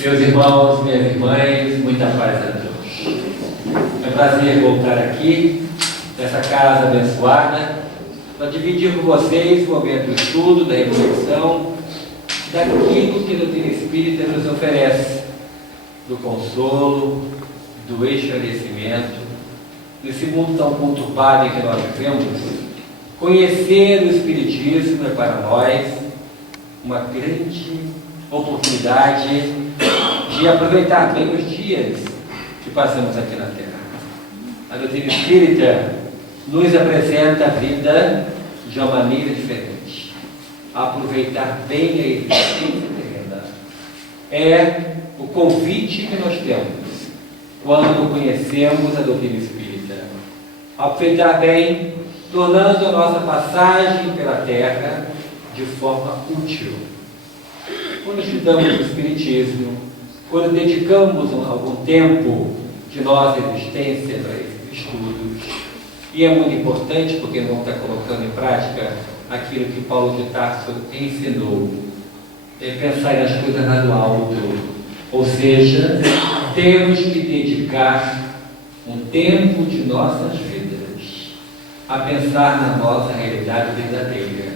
Meus irmãos, minhas irmãs, muita paz a Deus. É um prazer voltar aqui, nessa casa abençoada, para dividir com vocês o momento do estudo, da reflexão, daquilo que a doutrina espírita nos oferece, do consolo, do esclarecimento. Nesse mundo tão conturbado em que nós vivemos, conhecer o Espiritismo é para nós uma grande oportunidade de aproveitar bem os dias que passamos aqui na Terra. A doutrina espírita nos apresenta a vida de uma maneira diferente. Aproveitar bem a existência terrena é o convite que nós temos quando conhecemos a doutrina espírita. Aproveitar bem, tornando a nossa passagem pela Terra de forma útil. Quando estudamos o Espiritismo, quando dedicamos algum tempo de nossa existência para esses estudos, e é muito importante porque vamos estar colocando em prática aquilo que Paulo de Tarso ensinou, é pensar nas coisas lá do alto, ou seja, temos que dedicar um tempo de nossas vidas a pensar na nossa realidade verdadeira.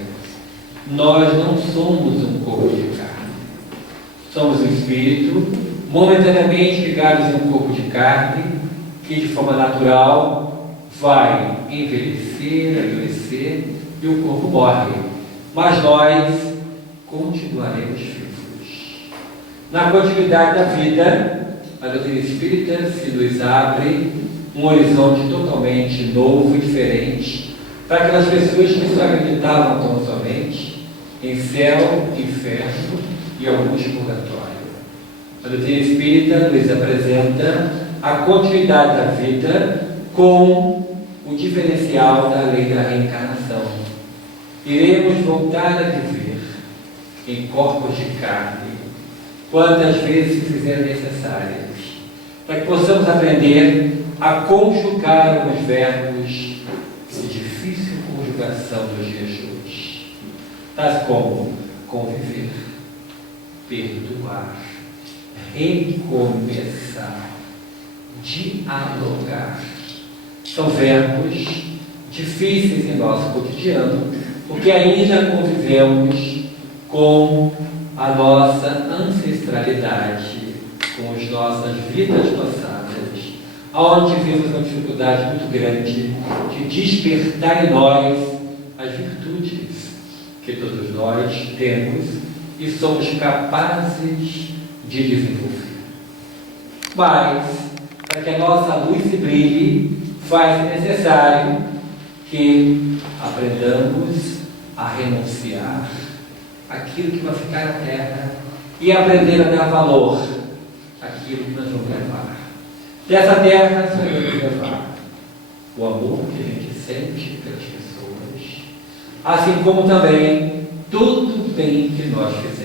Nós não somos um corpo de carne. Somos um espírito momentaneamente ligados em um corpo de carne que de forma natural vai envelhecer, adoecer e o corpo morre. Mas nós continuaremos vivos. Na continuidade da vida, a doutrina espírita se nos abre um horizonte totalmente novo e diferente para aquelas pessoas que só acreditavam tão somente em céu, inferno e alguns purgatório. A doutrina espírita nos apresenta a continuidade da vida com o diferencial da lei da reencarnação. Iremos voltar a viver em corpos de carne quantas vezes fizerem necessárias, para que possamos aprender a conjugar os verbos de difícil conjugação dos dias de hoje, tais como conviver, perdoar, recomeçar, dialogar. São verbos difíceis em nosso cotidiano, porque ainda convivemos com a nossa ancestralidade, com as nossas vidas passadas, onde tivemos uma dificuldade muito grande de despertar em nós as virtudes que todos nós temos e somos capazes de desenvolver. Mas, para que a nossa luz se brilhe, faz necessário que aprendamos a renunciar àquilo que vai ficar na terra e aprender a dar valor àquilo que nós vamos levar. Dessa terra só eu vou levar o amor que a gente sente pelas pessoas, assim como também todo o bem que nós fizermos.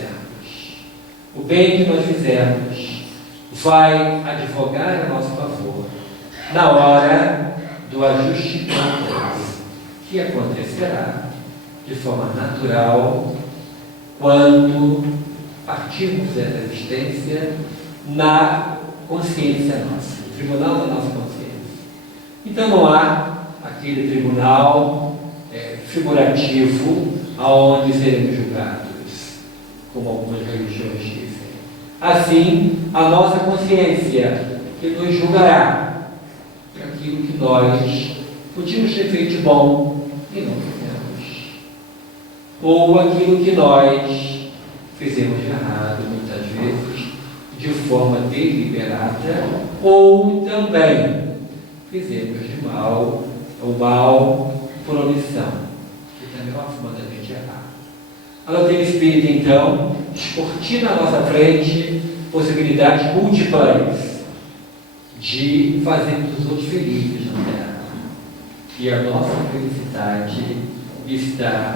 O bem que nós fizermos vai advogar a nosso favor na hora do ajuste de contas, que acontecerá de forma natural quando partirmos dessa existência na consciência nossa, no tribunal da nossa consciência. Então não há aquele tribunal figurativo aonde seremos julgados, como algumas religiões dizem. Assim, a nossa consciência que nos julgará por aquilo que nós podíamos ter feito de bom e não fizemos, ou aquilo que nós fizemos de errado muitas vezes de forma deliberada, ou também fizemos de mal, ou mal por omissão, que também é uma forma da gente errar. A doutrina espírita, então, descortina à nossa frente possibilidades múltiplas de fazermos os outros felizes na Terra. E a nossa felicidade está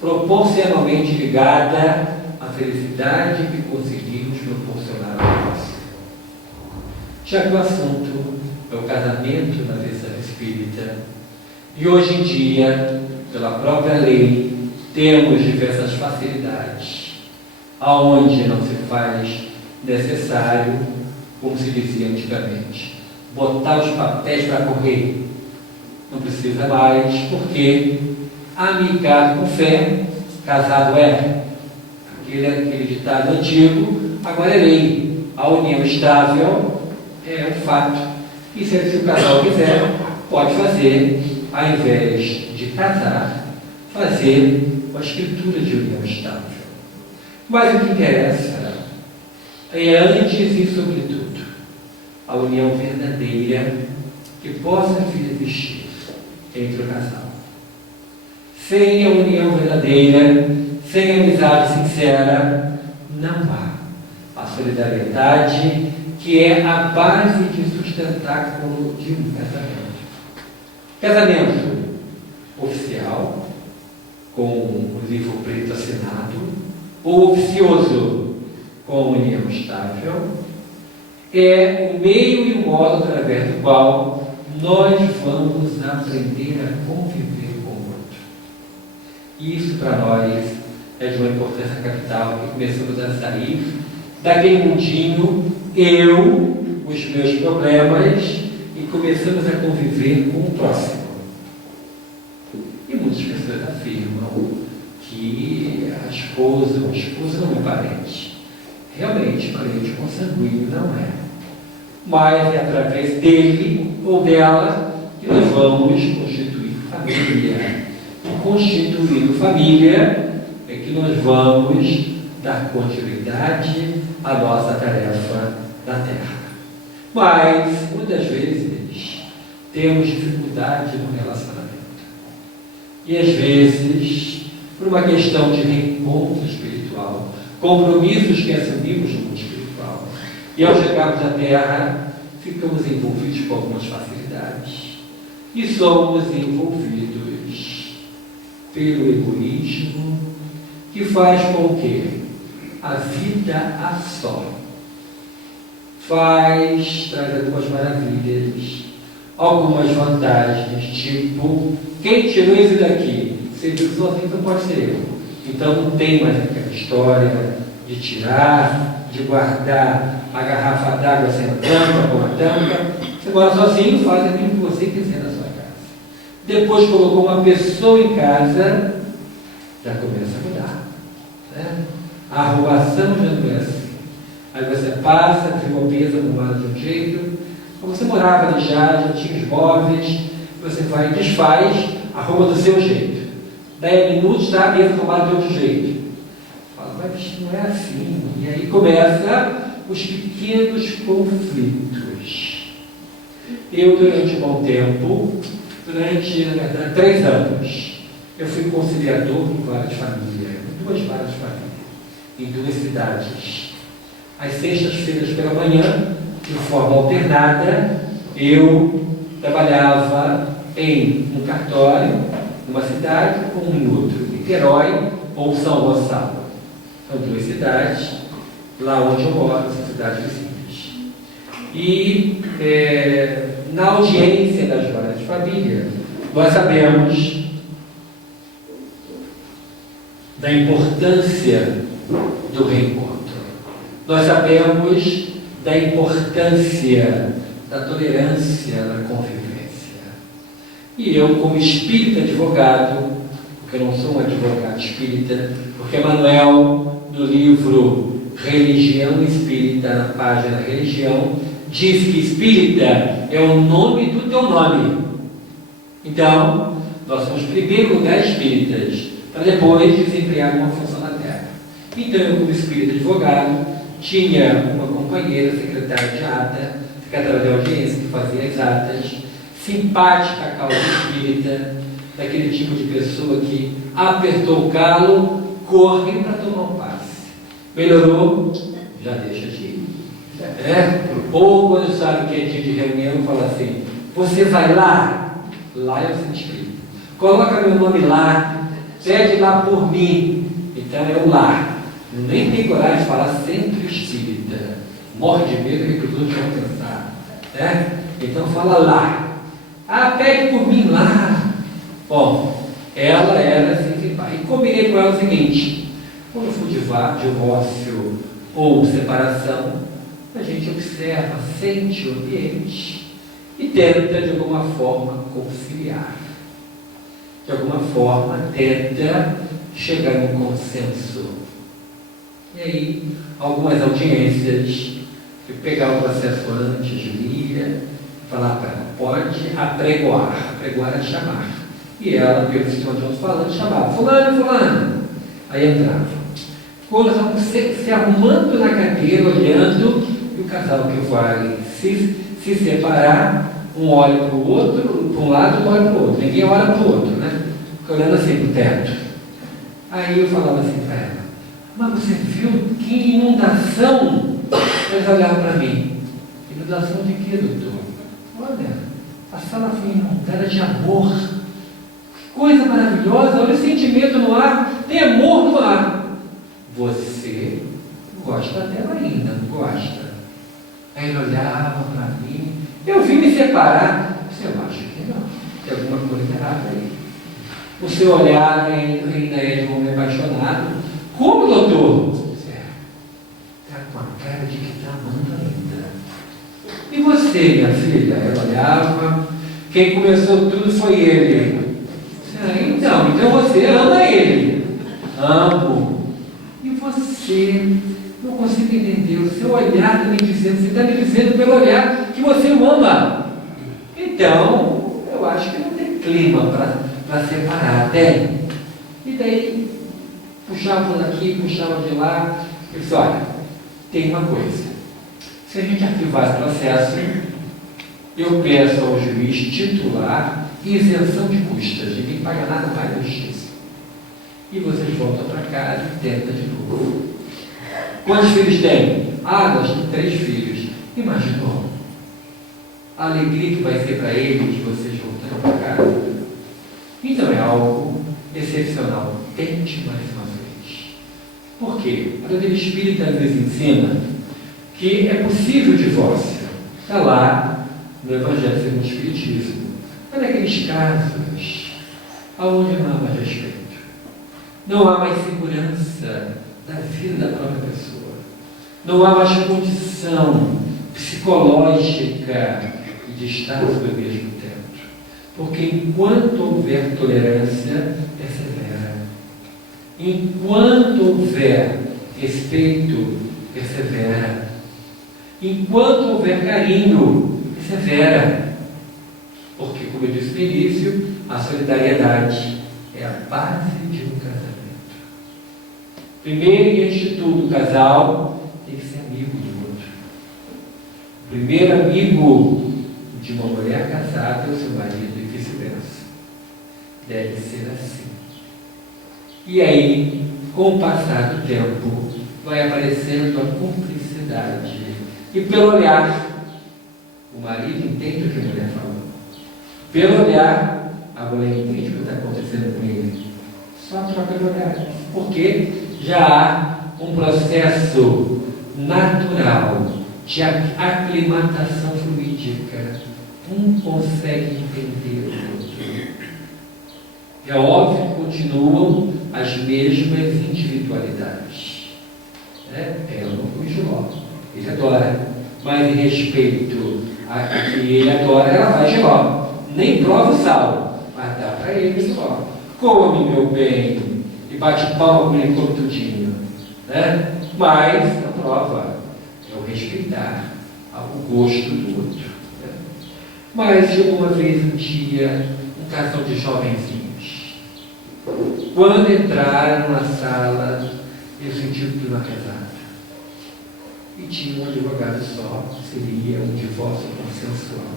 proporcionalmente ligada à felicidade que conseguimos proporcionar a nós. Já que o assunto é o casamento na visão espírita, e hoje em dia, pela própria lei, temos diversas facilidades, aonde não se faz necessário, como se dizia antigamente, botar os papéis para correr. Não precisa mais, porque amigado com fé, casado é. Aquele ditado antigo, agora é lei. A união estável é um fato. E se o casal quiser, pode fazer, ao invés de casar, fazer a escritura de união estável. Mas o que interessa é, antes e sobretudo, a união verdadeira que possa vir a existir entre o casal. Sem a união verdadeira, sem a amizade sincera, não há a solidariedade que é a base de sustentar de um casamento. Casamento oficial, com o livro preto assinado, ou oficioso, com união estável, é o meio e o modo através do qual nós vamos aprender a conviver com o outro. E isso para nós é de uma importância capital, que começamos a sair daquele mundinho, eu, os meus problemas, e começamos a conviver com o próximo. E muitas pessoas afirmam que a esposa, o esposo não é parente. Realmente, parente consanguíneo não é. Mas é através dele ou dela que nós vamos constituir família. E constituindo família é que nós vamos dar continuidade à nossa tarefa da terra. Mas, muitas vezes, temos dificuldade no relacionamento. E às vezes, por uma questão de reencontro espiritual, compromissos que assumimos no mundo espiritual, e ao chegarmos à terra, ficamos envolvidos com algumas facilidades. E somos envolvidos pelo egoísmo, que faz com que a vida a só traz algumas maravilhas, algumas vantagens, tipo, quem tirou isso daqui? Você viu sozinho, então pode ser eu. Então não tem mais aquela história de tirar, de guardar a garrafa d'água sem a tampa, com a tampa. Você mora sozinho, faz aquilo que você quiser na sua casa. Depois colocou uma pessoa em casa, já começa a mudar. Né? A arrumação já não é assim. Aí você passa, ficou mesa arrumada de um jeito. Quando você morava ali já tinha os móveis, você vai e desfaz, arruma do seu jeito. 10 minutos está a mesa arrumada de outro jeito. Fala, mas não é assim. E aí começa os pequenos conflitos. Eu, durante um bom tempo, durante, na verdade, 3 anos, eu fui conciliador em várias famílias, em 2 cidades. Às sextas-feiras pela manhã, de forma alternada, eu trabalhava em um cartório, numa cidade, ou em outro, Niterói ou São Gonçalo. São 2 cidades, lá onde eu moro, são cidades vizinhas. E na audiência das várias famílias, nós sabemos da importância do reencontro. Nós sabemos da importância da tolerância, da convivência. E eu, como espírita advogado, porque eu não sou um advogado espírita, porque Emmanuel, no livro Religião Espírita, na página Religião, diz que espírita é o nome do teu nome. Então, nós somos, em primeiro lugar, espíritas, para depois desempenhar uma função na Terra. Então, eu, como espírita advogado, tinha uma companheira, secretária de ata, secretária de audiência, que fazia as atas, simpática à causa espírita, daquele tipo de pessoa que apertou o calo, corre para tomar um passe. Melhorou, já deixa de ir. Ou quando sabe que é dia de reunião, fala assim, você vai lá? Lá é o centro espírita. Coloca meu nome lá, pede lá por mim. Então é o lá. Nem tem coragem de falar centro espírita. Morre de medo que os outros vão pensar. Então fala lá. Pede por mim lá. Bom, ela era assim, e combinei com ela o seguinte: quando for divórcio ou separação, a gente observa, sente o ambiente e tenta, de alguma forma, conciliar. De alguma forma, tenta chegar a um consenso. E aí, algumas audiências, eu pegar o processo antes, lia, falar para ela, pode apregoar. Apregoar é chamar. E ela, pelo sistema de falando, chamava, fulano, fulano. Aí entrava. Quando se arrumando na cadeira, olhando, e o casal que vai se separar, um olha para o outro, para um lado, um olha para o outro. Ninguém olha para o outro, né? Fica olhando assim para o teto. Aí eu falava assim para ela, mas você viu que inundação? Eles olhavam para mim. Inundação de quê, doutor? Olha, a sala foi inundada de amor. Que coisa maravilhosa, olha o sentimento no ar, tem amor no ar. Você gosta dela ainda, não gosta? Aí ele olhava para mim, eu vim me separar. Eu acho que não, tem alguma coisa errada aí. O seu olhar ainda é de um homem apaixonado. Como, doutor? Está com a cara de que está amando ainda. E você, minha filha? Ela olhava, quem começou tudo foi ele. Então você ama ele. Amo. E você? Não consigo entender. O seu olhar está me dizendo, você está me dizendo pelo olhar que você o ama. Então, eu acho que não tem clima para separar, tem? E daí, puxavam daqui, puxavam de lá. Eu disse, olha, tem uma coisa. Se a gente arquivar esse processo, eu peço ao juiz titular isenção de custas. Ninguém paga nada mais na justiça. E vocês voltam para casa e tentam de novo. Quantos filhos tem? Nós temos 3 filhos. Imaginou a alegria que vai ser para eles vocês voltando para casa? Então é algo excepcional. Tente mais uma vez. Por quê? A doutrina espírita nos ensina que é possível o divórcio. Está lá no Evangelho segundo o Espiritismo. Mas naqueles casos onde não há mais respeito, não há mais segurança da vida da própria pessoa, não há mais condição psicológica de estar sob o mesmo teto. Porque enquanto houver tolerância, persevera. Enquanto houver respeito, persevera. Enquanto houver carinho, persevera. Porque, como eu disse no início, a solidariedade é a base de um casamento. Primeiro e antes de tudo, o casal tem que ser amigo do outro. O primeiro amigo de uma mulher casada é o seu marido e vice-versa. Deve ser assim. E aí, com o passar do tempo, vai aparecendo a cumplicidade. E pelo olhar, o marido entende o que a mulher falou. Pelo olhar, a mulher entende o que está acontecendo com ele. Só troca de olhar. Porque já há um processo natural de aclimatação fluídica. Um consegue entender o outro. É óbvio que continuam as mesmas individualidades. Ela não foi Giló. Ele adora. Mas em respeito a que ele adora, ela vai Giló. Nem prova o sal, mas dá para ele Giló. Come, meu bem, e bate palma com ele, come tudinho. Mas a prova é o respeitar o gosto do outro. Mas chegou uma vez um dia, um casal de jovenzinhos. Quando entraram na sala, eu senti o clima pesado. E tinha um advogado só, seria um divórcio consensual.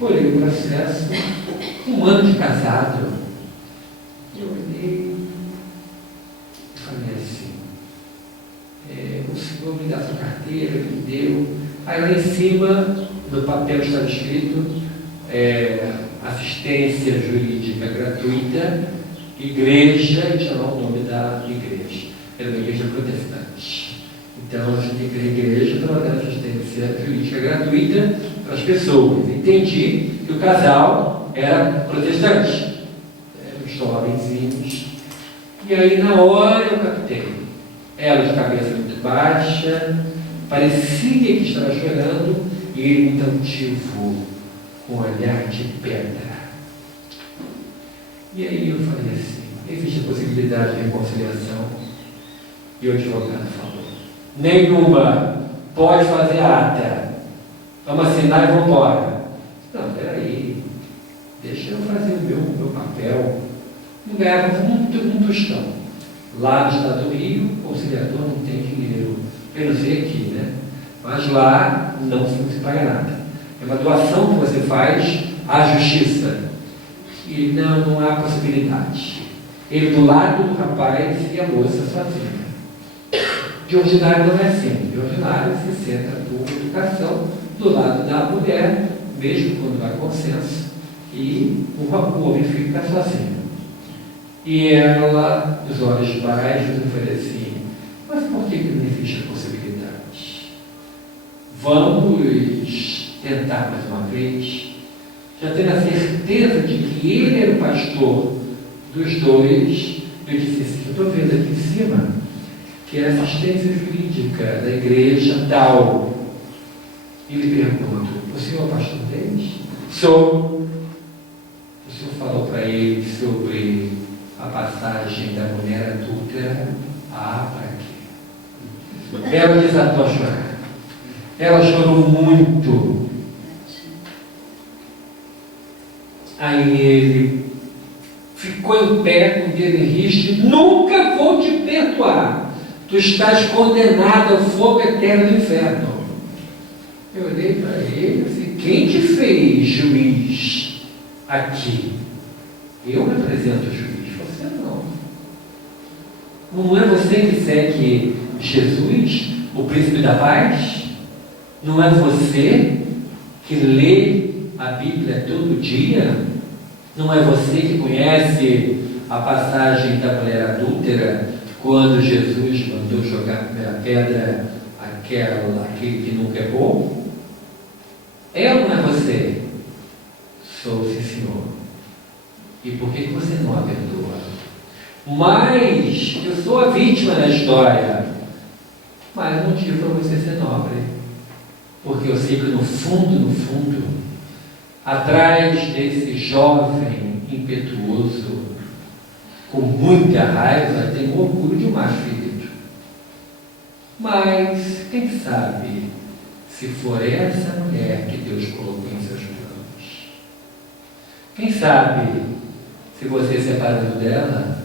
Olhei o processo, 1 ano de casado. Eu olhei e falei assim, o senhor me dá sua carteira, me deu. Aí lá em cima, no papel estava escrito assistência jurídica gratuita, igreja, e chamar o nome da igreja. Era uma igreja protestante. Então, a gente tem que ir à igreja para dar assistência jurídica gratuita para as pessoas. Entendi que o casal era protestante. Eram jovenzinhos. E aí, na hora, eu captei. Ela de cabeça muito baixa, parecia que estava chorando, e ele me cativou com um olhar de pedra. E aí eu falei assim, existe a possibilidade de reconciliação? E o advogado falou, nenhuma, pode fazer a ata, vamos assinar e vamos embora. Não, peraí, deixa eu fazer o meu papel. Não ganhava um tostão. Lá no estado do Rio, o conciliador não tem dinheiro, eu não sei aqui, né? Mas lá não se paga nada. É uma doação que você faz à justiça. E não há possibilidade. Ele do lado do rapaz e a moça sozinha. De ordinário não é assim. De ordinário se senta por educação do lado da mulher, mesmo quando há consenso, e o homem fica sozinho. E ela, os olhos baixos, eu falei assim, mas por que não existe a possibilidade? Vamos tentar mais uma vez, já tendo a certeza de que ele era o pastor dos dois. Eu disse assim, eu estou vendo aqui em cima que é assistência jurídica da igreja tal. E lhe pergunto, o senhor é o pastor deles? Sou. O senhor falou para ele sobre a passagem da mulher adúltera? Ah, para quê? Ela desatou a chorar. Ela chorou muito. Aí ele ficou em pé com o dedo em risco, nunca vou te perdoar. Tu estás condenado ao fogo eterno do inferno. Eu olhei para ele e disse, quem te fez juiz aqui? Eu represento o juiz, você não. Não é você que segue Jesus, o príncipe da paz? Não é você que lê a Bíblia todo dia? Não é você que conhece a passagem da mulher adúltera, quando Jesus mandou jogar a primeira pedra aquele que nunca errou? É ou não é você? Sou, sim, senhor. E por que você não a perdoa? Mas eu sou a vítima da história. Mas é motivo para você ser nobre. Porque eu sei que no fundo, atrás desse jovem impetuoso, com muita raiva, tem o orgulho de um macho ferido. Mas, quem sabe, se for essa mulher que Deus colocou em seus planos? Quem sabe, se você separando dela,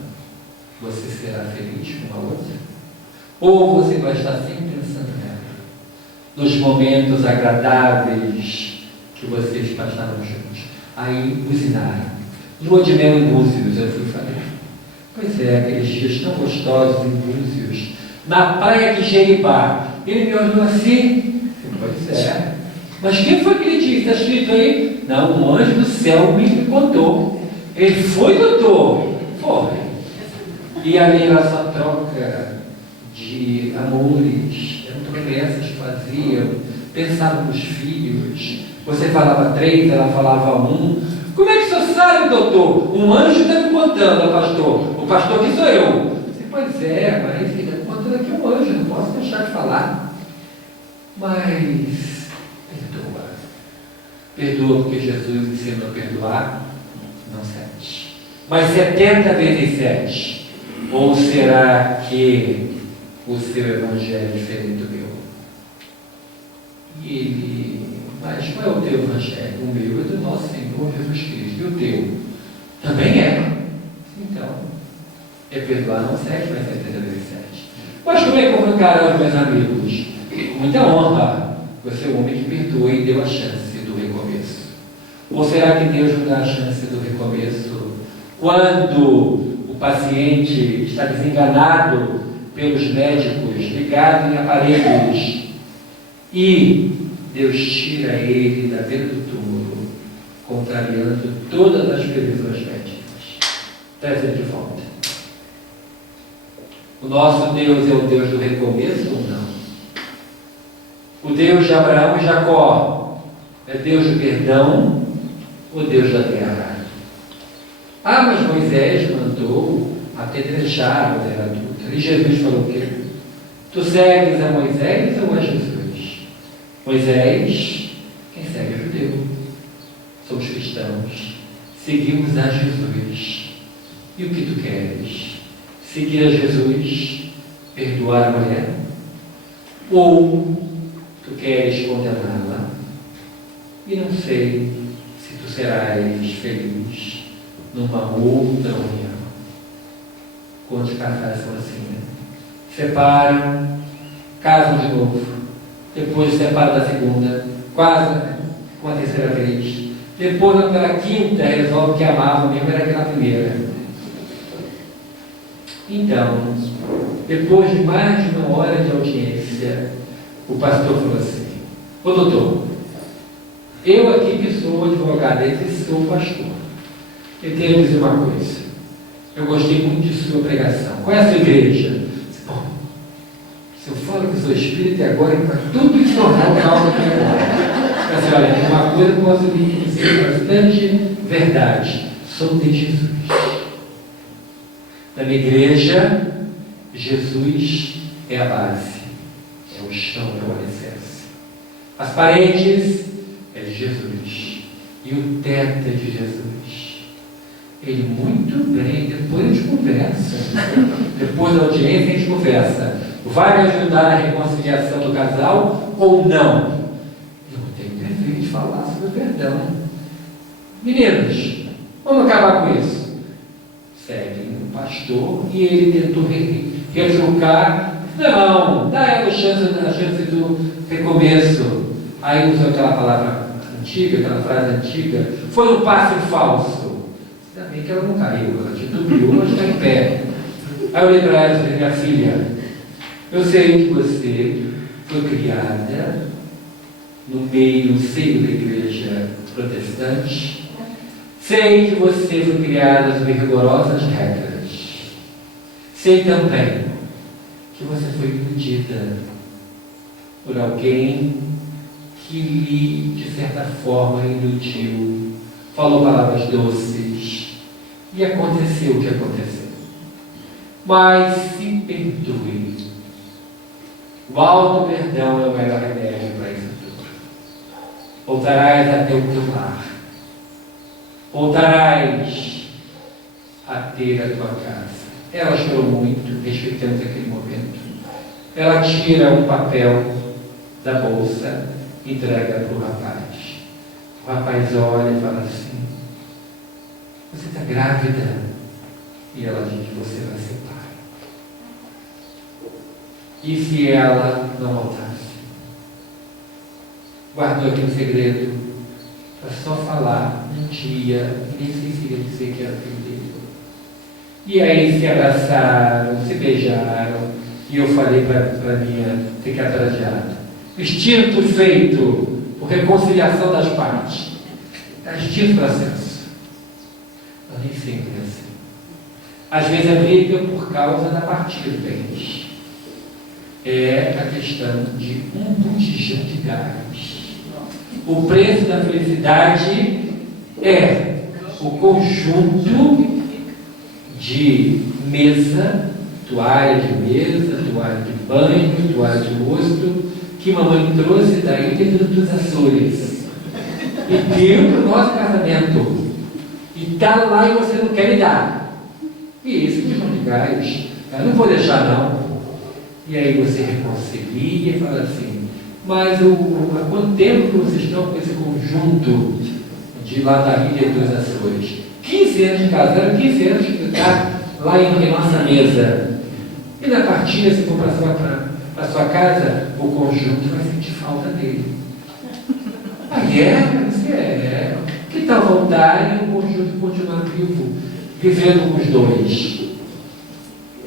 você será feliz com a outra? Ou você vai estar sempre pensando nela, nos momentos agradáveis que vocês passaram juntos? Aí buzinaram. Lua de mel em Búzios, eu fui falar. Pois é, aqueles dias tão gostosos em Búzios, na praia de Jeibá. Ele me olhou assim, pois é. Mas quem foi que ele disse? Está escrito aí? Não, um anjo do céu me contou. Ele foi, doutor? Foi. E ali era só troca de amores, eram promessas que faziam, pensavam nos filhos. Você falava 3, ela falava 1. Como é que o senhor sabe, doutor? Um anjo está me contando, pastor. O pastor que sou eu. Pois é, mas ele está me contando aqui um anjo, não posso deixar de falar. Mas perdoa. Perdoa porque Jesus ensinou a perdoar, não 7, mas 70 vezes 7. Ou será que o seu evangelho é diferente do meu? E ele, mas qual é o teu evangelho? O meu é do nosso Senhor Jesus Cristo. E o teu? Também é. Então, é perdoar não 7, mas 70 vezes 7. Mas como é que eu vou encarar os meus amigos? Com muita honra. Você é o homem que perdoa e deu a chance do recomeço. Ou será que Deus nos dá a chance do recomeço quando o paciente está desenganado pelos médicos, ligado em aparelhos, e Deus tira ele da beira do túmulo, contrariando todas as previsões médicas? Traz ele de volta. O nosso Deus é o Deus do recomeço ou não? O Deus de Abraão e Jacó é Deus do perdão ou Deus da guerra? Ah, mas Moisés mandou apedrejar a mulher adulta. E Jesus falou o quê? Tu segues a Moisés ou a Jesus? Moisés, quem segue é judeu. Somos cristãos. Seguimos a Jesus. E o que tu queres? Seguir a Jesus, perdoar a mulher? Ou tu queres condená-la? E não sei se tu serás feliz numa outra união. Quantos casais são assim, né? Separam, casam de novo, depois separam da segunda, quase com a terceira vez, depois pela quinta resolve que amava mesmo, era aquela primeira. Então, depois de mais de uma hora de audiência, o pastor falou assim: ô doutor, eu aqui que sou advogado, e sou pastor, eu tenho a dizer uma coisa. Eu gostei muito de sua pregação. Qual é a sua igreja? Bom, se eu falo que sou espírita, agora para tudo se tornar calma aqui agora. Mas olha, uma coisa que eu posso lhe dizer bastante verdade: sou de Jesus. Na minha igreja, Jesus é a base, é o chão, é o alicerce. As paredes é de Jesus e o teto é de Jesus. Ele, muito bem, depois a gente conversa. Depois da audiência a gente conversa. Vai me ajudar na reconciliação do casal ou não? Eu tenho dever de falar sobre o perdão. Meninos, vamos acabar com isso. Seguem o pastor e ele tentou retrucar. Não, dá ela a chance do recomeço. Aí usou aquela palavra antiga, aquela frase antiga. Foi um passo falso. Ainda bem que ela não caiu, ela titubeou, mas está em pé. Aí eu olhei para ela e falei: minha filha, eu sei que você foi criada no seio da igreja protestante. Sei que você foi criada sob rigorosas regras. Sei também que você foi iludida por alguém que lhe, de certa forma, iludiu, falou palavras doces, e aconteceu o que aconteceu. Mas se perdoe. O alto perdão é o melhor remédio para isso tudo. Voltarás até o teu lar. Voltarás a ter a tua casa. Ela chorou muito, respeitando aquele momento. Ela tira um papel da bolsa, entrega para o rapaz. O rapaz olha e fala assim: você está grávida? E ela diz que você vai ser pai. E se ela não voltasse? Guardou aquele segredo para só falar um dia, e nem sei se ia dizer que era filho dele. E aí se abraçaram, se beijaram, e eu falei para minha secretária de ato: instinto feito por reconciliação das partes. Está extinto o processo. Mas nem sempre é assim. Às vezes a briga por causa da partilha do bens. É a questão de um botijão de gás. O preço da felicidade é o conjunto de mesa, toalha de mesa, toalha de banho, toalha de rosto, que mamãe trouxe da ilha dos Açores e deu para o nosso casamento. E está lá e você não quer me dar. E esse botijão de gás, eu não vou deixar não. E aí você reconcilia e fala assim: mas há quanto tempo que vocês estão com esse conjunto de lá da ilha dos Açores? 15 anos de casado, 15 anos que está lá em nossa mesa. E na partida, se for para sua casa, o conjunto vai sentir falta dele. Aí que tal voltar e o conjunto continuar vivo, vivendo com os dois?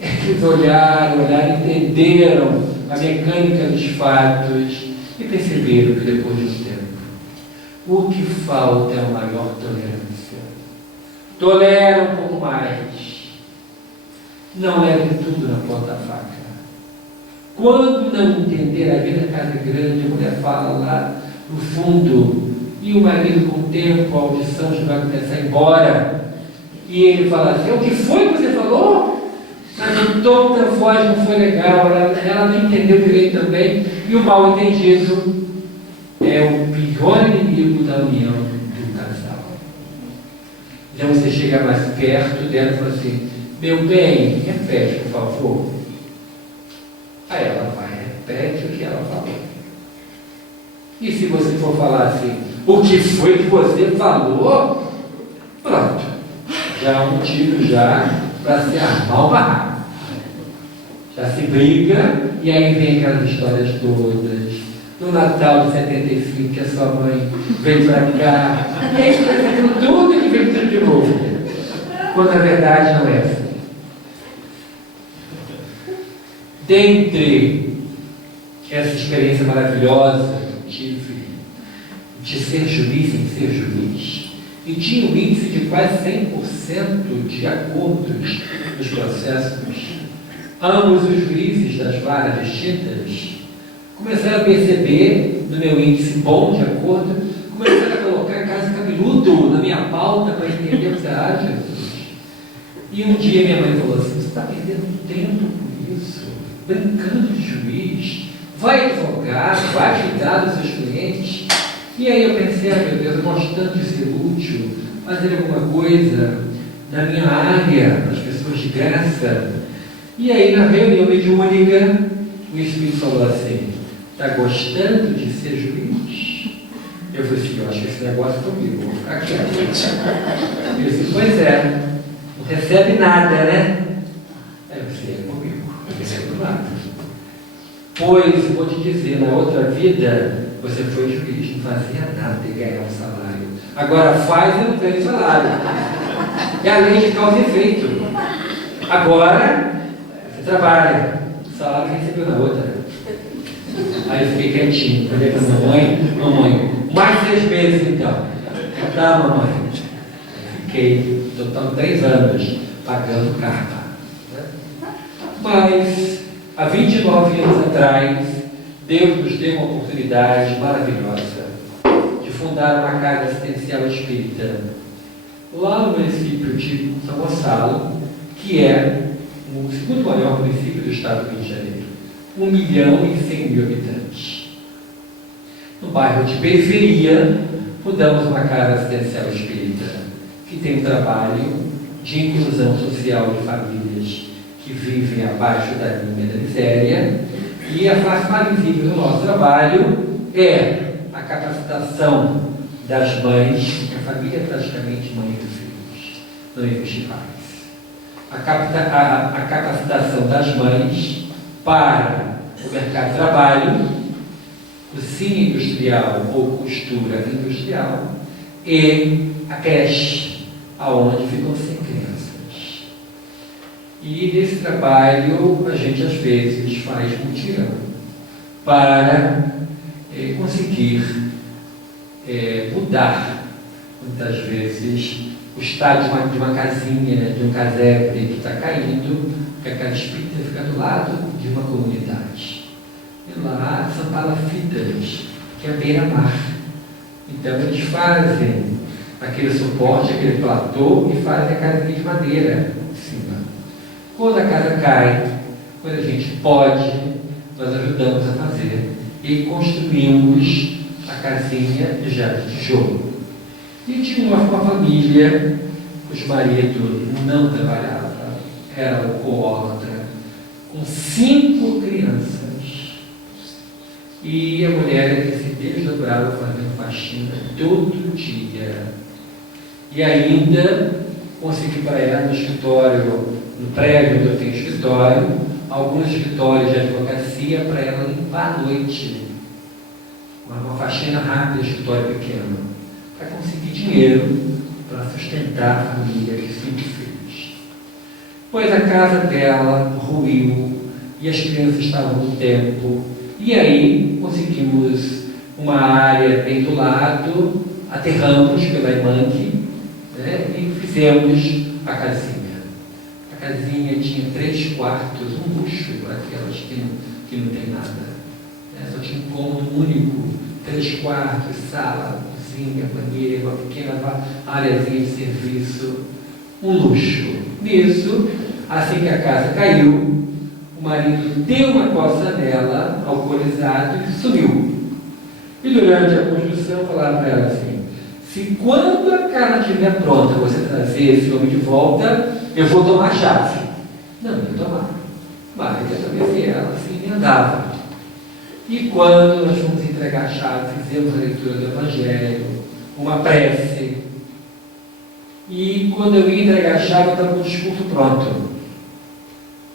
Eles olharam, entenderam a mecânica dos fatos e perceberam que depois de um tempo, o que falta é uma maior tolerância. Tolera um pouco mais. Não leve tudo na ponta da faca. Quando não entender, a vida casa grande, a mulher fala lá no fundo, e o marido, com o tempo, a audição já vai começar a ir embora, e ele fala assim: o que foi que você falou? mas o tom da voz não foi legal, ela não entendeu direito também, e o mal entendido é o pior inimigo da união do casal. Então você chega mais perto dela e fala assim: meu bem, repete, por favor. Aí ela vai, repete o que ela falou. E se você for falar assim: o que foi que você falou? Pronto. Já é um motivo já para se armar o barraco. Já se briga, e aí vem aquelas histórias todas. No Natal de 75, que a sua mãe veio para cá, e aí você fazendo tudo e vem tudo de novo. Quando na verdade não é assim. Dentre essa experiência maravilhosa que tive de ser juiz em ser juiz, e tinha um índice de quase 100% de acordos nos processos, ambos os juízes das varas distintas começaram a perceber, no meu índice bom de acordo, começaram a colocar caso cabeludo na minha pauta para entender o que você acha, Jesus. E um dia minha mãe falou assim: você está perdendo tempo com isso, brincando de juiz, vai advogar, vai cuidar dos seus clientes. E aí eu pensei: meu Deus, eu gosto tanto de ser útil, fazer alguma coisa na minha área, para as pessoas de graça. E aí na reunião mediúnica, o Espírito falou assim: está gostando de ser juiz? Eu falei assim: eu acho que esse negócio é comigo, vou ficar quieto. Eu disse: pois é, não recebe nada, né? Aí eu disse: é comigo, não recebo nada. Pois, vou te dizer, na outra vida, você foi juiz, não fazia nada e ganhava um salário. Agora faz e não tem salário. É a lei de causa e efeito. Agora, você trabalha, o salário recebeu na outra. Aí eu fiquei quietinho, falei para a mamãe, mais 6 meses então. Tá, mamãe. Fiquei, total 3 anos, pagando karma. Mas, há 29 anos atrás, Deus nos deu uma oportunidade maravilhosa de fundar uma casa assistencial espírita lá no município de São Gonçalo, que é o segundo maior município do estado do Rio de Janeiro. 1.100.000 habitantes. No bairro de periferia, fundamos uma casa assistencial espírita que tem um trabalho de inclusão social de famílias que vivem abaixo da linha da miséria, e a face mais visível do nosso trabalho é a capacitação das mães, porque a família é praticamente mãe e filhos, não existe pais. A capacitação das mães para o mercado de trabalho, cozinha industrial ou costura industrial, e a creche, aonde ficam sem crianças. E nesse trabalho a gente às vezes faz mutirão para conseguir mudar, muitas vezes, o estado de uma casinha, de um casebre que está caindo, porque a casa espírita fica do lado de uma comunidade. E lá são palafitas, que é a beira-mar. Então eles fazem aquele suporte, aquele platô, e fazem a casinha de madeira em cima. Quando a casa cai, quando a gente pode, nós ajudamos a fazer e construímos a casinha já de tijolo. E tinha uma família cujo marido não trabalhava, era alcoólatra, com 5 crianças. E a mulher se desdobrava fazendo faxina todo dia. E ainda consegui para ela no escritório, no prédio onde eu tenho escritório, alguns escritórios de advocacia para ela limpar à noite. Uma faxina rápida, escritório pequeno, para conseguir dinheiro para sustentar a família de 5 filhos. Pois a casa dela ruiu e as crianças estavam no tempo, e aí conseguimos uma área bem do lado, aterramos pela Imanque, né, e fizemos a casinha. A casinha tinha 3 quartos, um luxo para aquelas que não tem nada. Só tinha um cômodo único, 3 quartos, sala, cozinha, banheiro, uma pequena áreazinha de serviço, um luxo. Nisso, Assim que a casa caiu, o marido deu uma coça nela, alcoolizado, e sumiu. E durante a construção falaram para ela assim: se quando a casa estiver pronta você trazer esse homem de volta, eu vou tomar a chave. Não ia tomar. Mas dessa vez ela se emendava. E quando nós fomos entregar a chave, fizemos a leitura do Evangelho, uma prece. E quando eu ia entregar a chave, eu estava com o discurso pronto.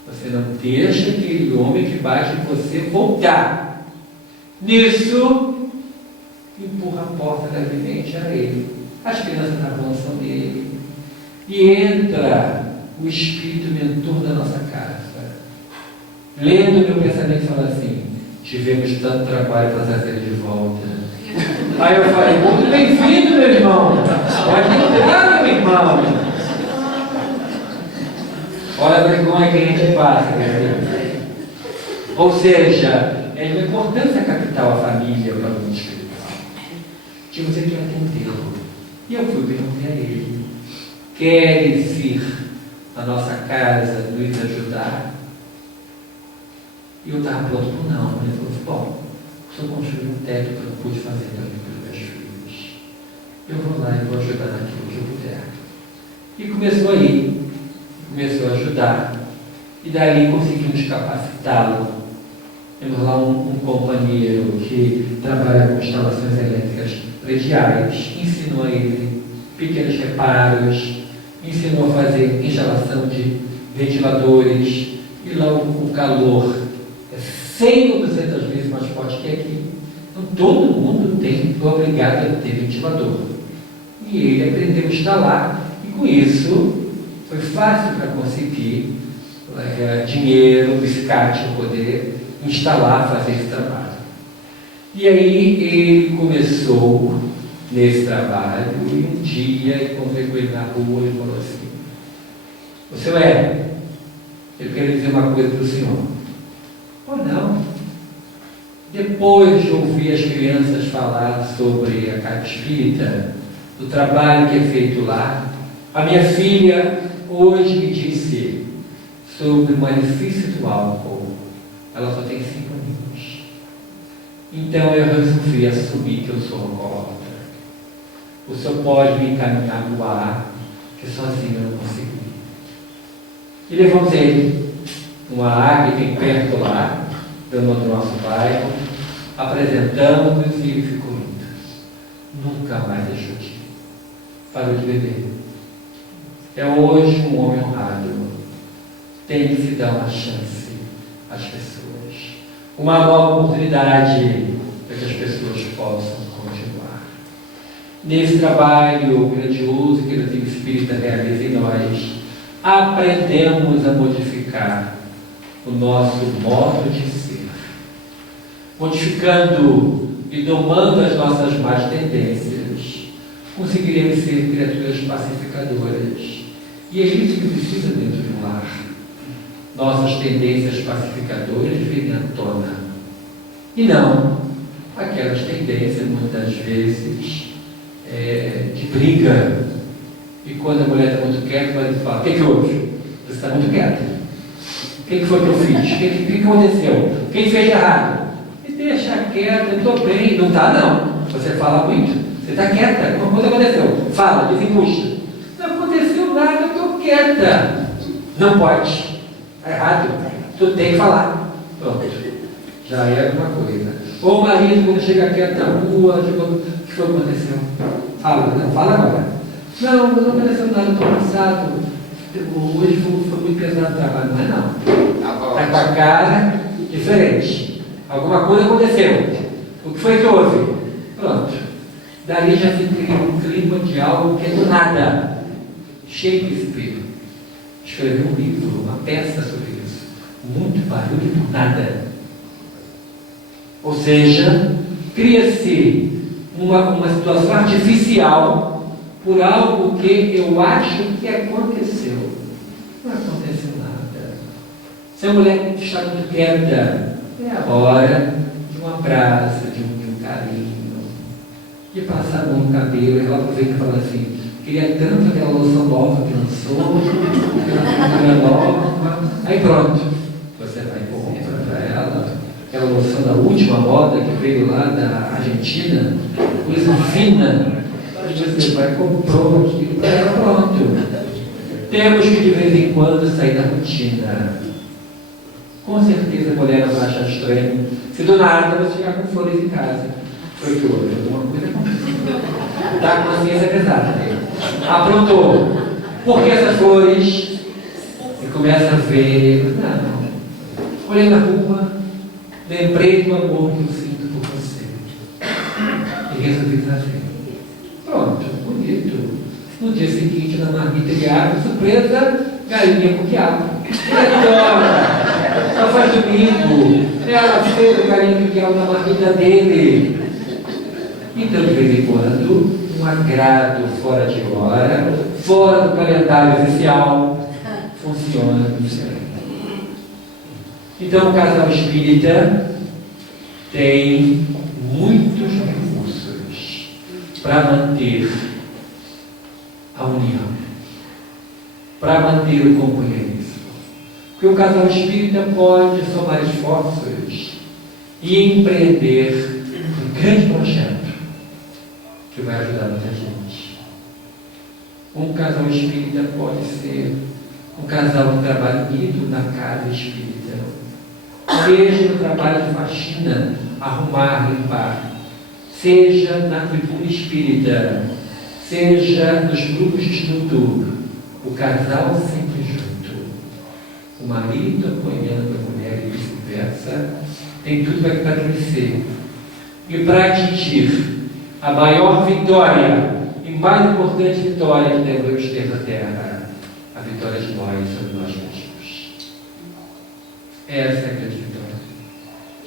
Você não deixa aquele homem que bate em você voltar. Nisso, empurra a porta gravemente a ele. As crianças avançam nele. E entra o Espírito mentor da nossa casa. Lendo meu pensamento, fala assim: tivemos tanto trabalho para trazer ele de volta. Aí eu falei: muito bem-vindo, meu irmão. Pode entrar, meu irmão. Olha a vergonha que a gente passa, né? Ou seja, é de uma importância capital a família para o mundo espiritual. Tínhamos aqui atendê-lo. E eu fui perguntar a ele: queres vir à nossa casa nos ajudar? E eu estava pronto para não. Ele falou assim: bom, o senhor construiu um teto que eu não pude fazer também para os meus filhos. Eu vou lá e vou ajudar naquilo que eu puder. E começou aí. Começou a ajudar. E dali conseguimos capacitá-lo. Temos lá um companheiro que trabalha com instalações elétricas prediais. Ensinou a ele pequenos reparos. Ensinou a fazer instalação de ventiladores. E lá o calor 100 ou 200 vezes mais forte que aqui. Então todo mundo foi obrigado a ter ventilador. E ele aprendeu a instalar, e com isso foi fácil para conseguir dinheiro, biscate, para poder instalar, fazer esse trabalho. E aí ele começou nesse trabalho, e um dia encontrei com ele na rua e falou assim: o senhor eu quero dizer uma coisa para o senhor. Ou não. Depois de ouvir as crianças falar sobre a casa espírita, do trabalho que é feito lá, a minha filha hoje me disse sobre o malefício do álcool. Ela só tem 5 anos. Então eu resolvi assumir que eu sou alcoólatra. O senhor pode me encaminhar no ar, que sozinho eu não consegui. E levamos ele numa água que tem perto lá, do nosso bairro, apresentamos e ele ficou indo. Nunca mais deixou de ir. Parou de beber. É hoje um homem honrado. Tem que se dar uma chance às pessoas. Uma nova oportunidade para que as pessoas possam continuar. Nesse trabalho grandioso que o Retiro Espírita realiza em nós, aprendemos a modificar o nosso modo de ser, modificando e domando as nossas más tendências, conseguiremos ser criaturas pacificadoras. E é isso que precisa dentro de um lar. Nossas tendências pacificadoras virem à tona. E não aquelas tendências, muitas vezes, de briga. E quando a mulher está muito quieta, vai falar: o que houve? Você está muito quieta. O que foi que eu fiz? O que aconteceu? Quem fez errado? E deixa quieta, eu estou bem. Não está, não. Você fala muito. Você está quieta. Alguma coisa aconteceu. Fala, desembucha. Não aconteceu nada, eu estou quieta. Não pode. Está errado. Tu tem que falar. Pronto. Já é alguma coisa. Ou o marido, quando chega quieto na rua, o que foi que aconteceu? Fala, não, fala agora. Não aconteceu nada, estou cansado. Hoje foi muito pesado o trabalho, não é não. Está com a cara diferente. Alguma coisa aconteceu. O que foi que houve? Pronto. Dali já se cria um clima de algo que é do nada. Shakespeare escreveu um livro, uma peça sobre isso. Muito barulho por nada. Ou seja, cria-se uma situação artificial por algo que eu acho que aconteceu. Não aconteceu nada. Se a mulher está muito quieta, é a hora de um abraço, de um carinho, de passar a mão no cabelo. Ela aproveita e fala assim: queria tanto aquela loção nova que lançou, aquela pintura nova. Aí pronto, você vai e compra para ela aquela loção da última moda que veio lá da Argentina, coisa fina. Aí você vai e comprou aquilo para ela, pronto. Temos que de vez em quando sair da rotina. Com certeza a mulher não vai achar estranho se do nada você chegar com flores em casa. Foi que houve alguma coisa aconteceu. Está com a consciência pesada. Aprontou. Por que essas flores? E começa a ver. Não. Olhei na rua, lembrei do amor que eu sinto por você. E resolvi trazer. Pronto, bonito. No dia seguinte, na marmita de árvore, surpresa, galinha com quiabo. Ela faz domingo. Ela fez o galinha com quiabo na marmita dele. Então, de vez em quando, um agrado fora de hora, fora do calendário oficial, funciona muito bem. Então, o casal espírita tem muitos recursos para manter a união, para manter o companheirismo. Porque o casal espírita pode somar esforços e empreender um grande projeto que vai ajudar muita gente. Um casal espírita pode ser um casal que trabalha unido na casa espírita, seja no trabalho de faxina, arrumar, limpar, seja na tribuna espírita, seja nos grupos de estudo, o casal sempre junto, o marido apoiando a mulher e vice-versa, tem tudo para crescer. E para atingir a maior vitória e mais importante vitória que devemos ter na Terra, a vitória de nós sobre nós mesmos. Essa é a grande vitória.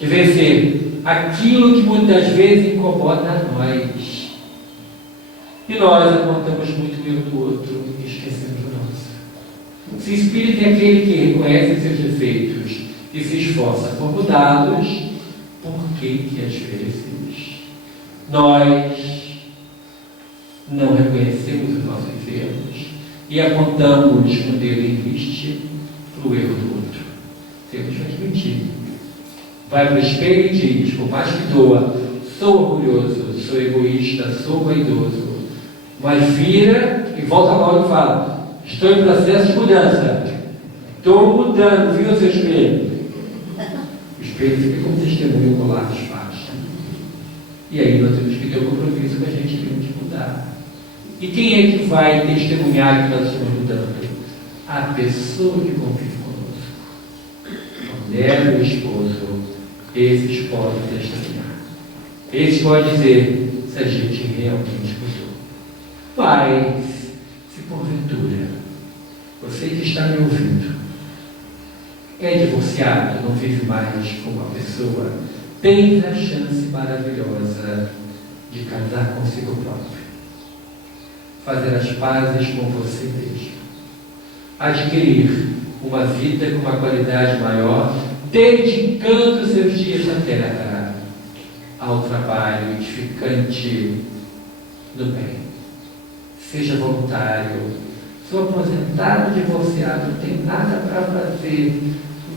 De vencer aquilo que muitas vezes incomoda a nós. E nós apontamos muito o erro do outro e esquecemos o nosso. Se espírito é aquele que reconhece seus defeitos e se esforça por mudá-los, por que às vezes nós não reconhecemos os nossos erros e apontamos quando ele existe para o erro do outro? Temos que admitir. Vai para o espelho e diz, por mais que doa, sou orgulhoso, sou egoísta, sou vaidoso, mas vira e volta logo e fala, estou em processo de mudança, estou mudando, viu seu espelho? O espelho fica como testemunho ocular dos fatos. E aí nós temos que ter o compromisso que a gente tem que mudar. E quem é que vai testemunhar que nós estamos mudando? A pessoa que convive conosco. A mulher e o esposo, esses podem testemunhar. Esses podem dizer se a gente realmente mudou. Mas, se porventura, você que está me ouvindo, é divorciado, não vive mais com uma pessoa, tens a chance maravilhosa de casar consigo próprio, fazer as pazes com você mesmo, adquirir uma vida com uma qualidade maior, dedicando seus dias na terra ao trabalho edificante do bem. Seja voluntário. Sou aposentado, divorciado, não tenho nada para fazer,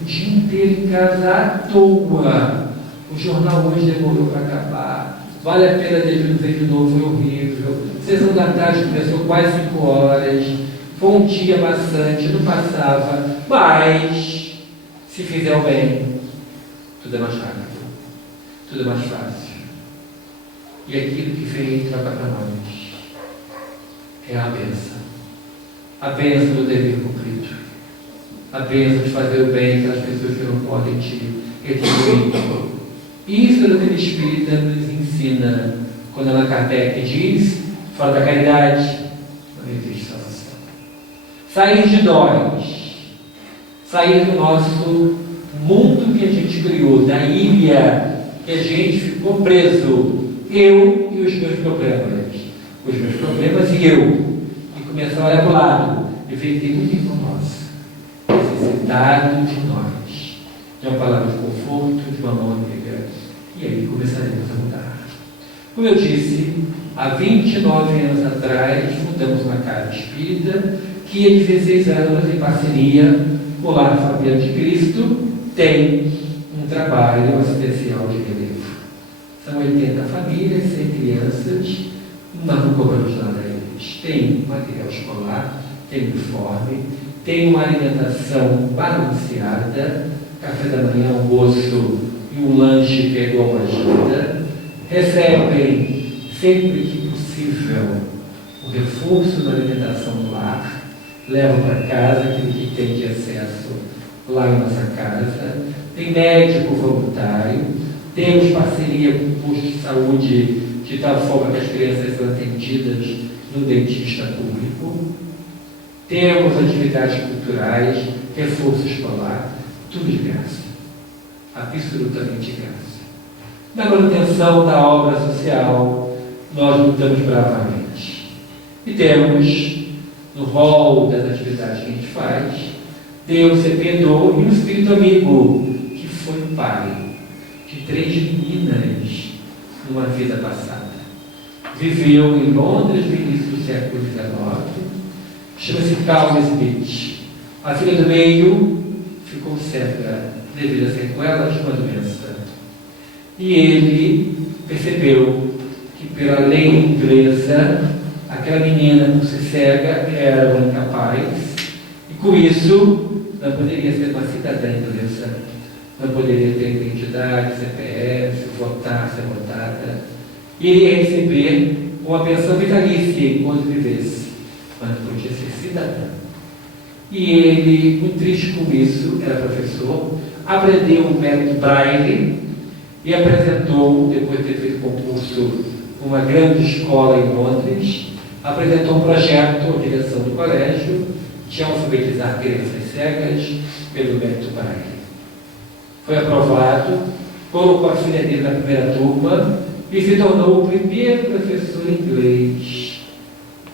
o dia inteiro em casa à toa. O jornal hoje demorou para acabar. Vale a pena ver de novo, foi horrível. Sessão da tarde começou quase 5 horas. Foi um dia maçante, não passava. Mas, se fizer o bem, tudo é mais rápido. Tudo é mais fácil. E aquilo que vem troca para nós é a bênção. A bênção do dever cumprido. A bênção de fazer o bem para as pessoas que não podem te retribuir. Isso a doutrina espírita nos ensina quando Allan Kardec diz, fora da caridade, não existe salvação. Sair de nós, sair do nosso mundo que a gente criou, da ilha que a gente ficou preso, eu e os meus problemas e eu, e começar a olhar para o lado e ver que tem muito irmão nosso, necessitado de nós, de uma palavra de conforto, de uma mão amiga. E aí começaremos a mudar. Como eu disse, há 29 anos atrás, fundamos uma casa espírita que há 16 anos, em parceria com o Lar Fabiano de Cristo, tem um trabalho assistencial de relevo. São 80 famílias, 100 crianças, nós não cobramos nada a eles. Tem material escolar, tem uniforme, tem uma alimentação balanceada, café da manhã, almoço e um lanche que é igual a janta. Recebem, sempre que possível, o reforço na alimentação do lar, levam para casa aquilo que tem de excesso lá em nossa casa. Tem médico voluntário, temos parceria com o posto de saúde de tal forma que as crianças são atendidas no dentista público. Temos atividades culturais, reforço escolar, tudo de graça, absolutamente de graça. Na manutenção da obra social, nós lutamos bravamente. E temos, no rol das atividades que a gente faz, Deus se perdoou e um espírito amigo, que foi pai de 3 meninas numa vida passada. Viveu em Londres no início do século XIX, chama-se Carl Smith. A filha do meio ficou cega devido a sequelas de uma doença. E ele percebeu que, pela lei inglesa, aquela menina, por ser cega, era uma incapaz, e com isso não poderia ser uma cidadã inglesa, não poderia ter identidade, CPF, votar, ser votada. E ele ia receber uma pensão vitalícia enquanto vivesse, mas não podia ser cidadã. E ele, muito triste com isso, era professor, aprendeu o método Braille e apresentou, depois de ter feito concurso numa grande escola em Londres, apresentou um projeto à direção do colégio de alfabetizar crianças cegas pelo método Braille. Foi aprovado, colocou a filha dele na primeira turma e se tornou o primeiro professor inglês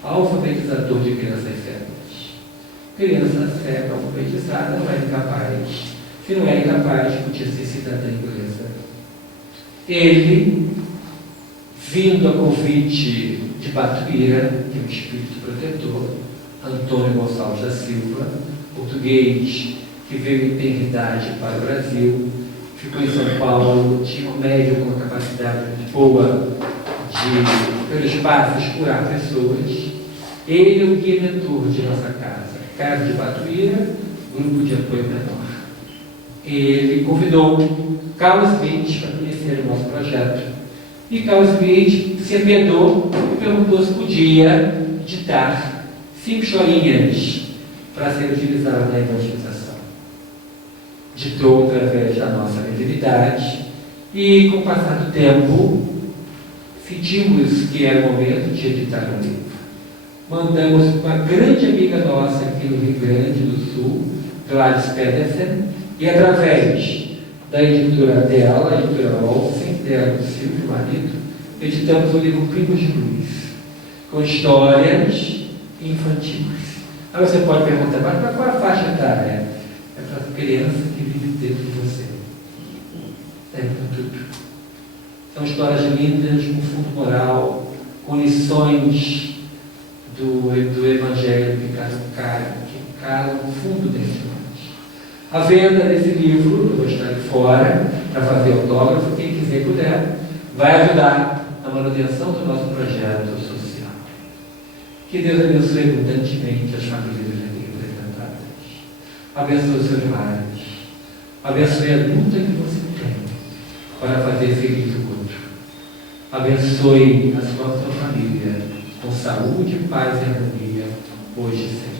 alfabetizador de crianças cegas. Criança cega alfabetizada não é incapaz. Se não é incapaz, podia ser cidadã inglesa. Ele, vindo a convite de Batuíra, que é um espírito protetor, Antônio Gonçalves da Silva, português, que veio em eternidade para o Brasil, ficou em São Paulo, tinha um médium com uma capacidade boa de, pelos passos, curar pessoas. Ele é o guia mentor de nossa casa, Casa de Batuíra, grupo de apoio menor. Ele convidou Carl Smith para conhecer o nosso projeto. E Carl Smith se apiedou e perguntou se podia ditar 5 historinhas para ser utilizada na evangelização. Ditou através da nossa mediunidade e, com o passar do tempo, sentimos que era o momento de editar um livro. Mandamos uma grande amiga nossa aqui no Rio Grande do Sul, Gladys Pedersen, e através da editora dela, a editora Olsen, dela, do Silvio, marido, editamos o livro Pingos de Luz, com histórias infantis. Aí você pode perguntar, mas para qual a faixa etária? É para a criança que vive dentro de você. É para tudo. São histórias lindas, com fundo moral, com lições do Evangelho que calam no fundo dentro de nós. A venda desse livro, eu vou estar aqui fora para fazer autógrafo, quem quiser puder, vai ajudar na manutenção do nosso projeto social. Que Deus abençoe abundantemente as famílias aqui representadas. Abençoe os seus lares. Abençoe a luta que você tem para fazer feliz o outro. Abençoe a sua família com saúde, paz e harmonia, hoje e sempre.